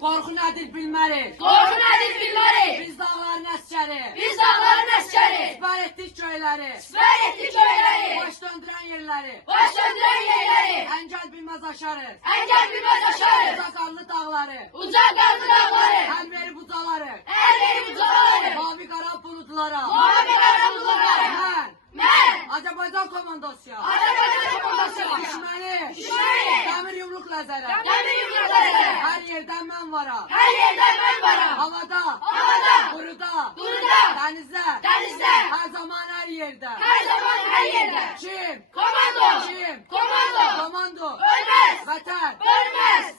Korku nedir bilmeriz. Korku nedir bilmeriz. Biz dağların əskəri. Biz dağların əskəri. Sipər etdik köyləri. Sipər etdik köyləri. Baş döndürən yerləri. Baş döndürən yerləri. Əngəl bilməz aşarız. Əngəl bilməz aşarız. Uca qarlı dağları. Uca qarlı dağları. Hər veri bucaları. Hər yeri bucaları. Mavi qara buludlara. Mavi qara buludlara. Mən Azərbaycan komandosuyam. Azərbaycan komandosuyam. Düşməni. Dəmir yumruq ləzərə. Dəmir yumruqlara. Hər yerdən mən varam. Hər yerdən mən varam. Havada. Quruda. Dənizdə. Hər zaman hər yerdə. Hər zaman hər yerdə. Kim? Komando. Kim? Komando. Komando. Ölməz. Vətən. Ölməz.